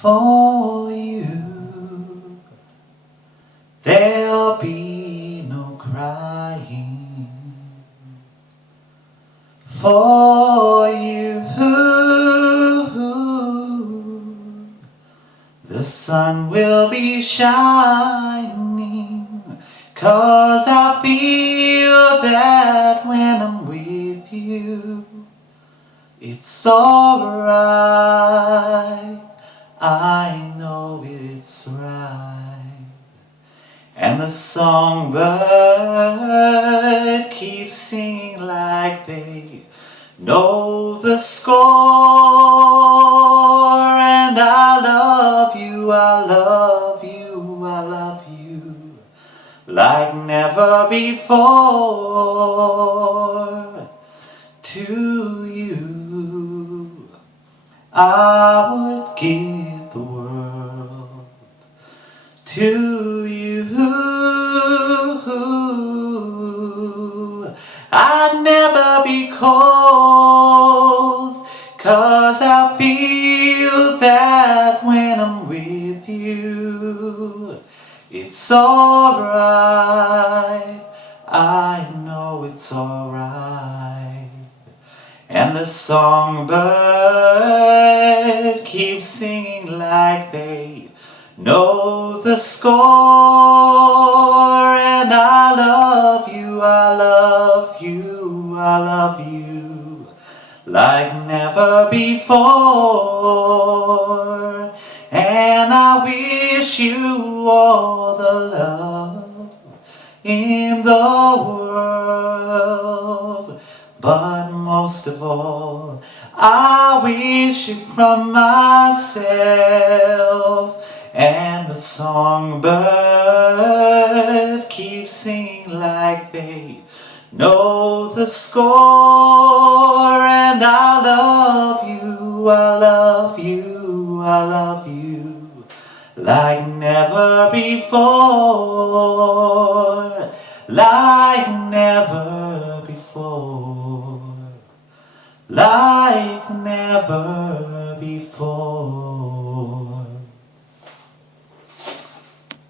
For you there'll be no crying. For you the sun will be shining, 'cause I feel that when I'm with you it's alright. I know it's right. And the songbird keeps singing like they know the score. And I love you, I love you, I love you like never before. To you I would give the world. To you I'd never be cold, 'cause I feel that when I'm with you it's alright. I know it's alright. And the songbird keeps singing like they know the score. And I love you, I love you, I love you like never before. And I wish you all the love in the world. But most of all, I wish it from myself. And the songbird keeps singing like they know the score. And I love you, I love you, I love you like never before. Like never before. Like never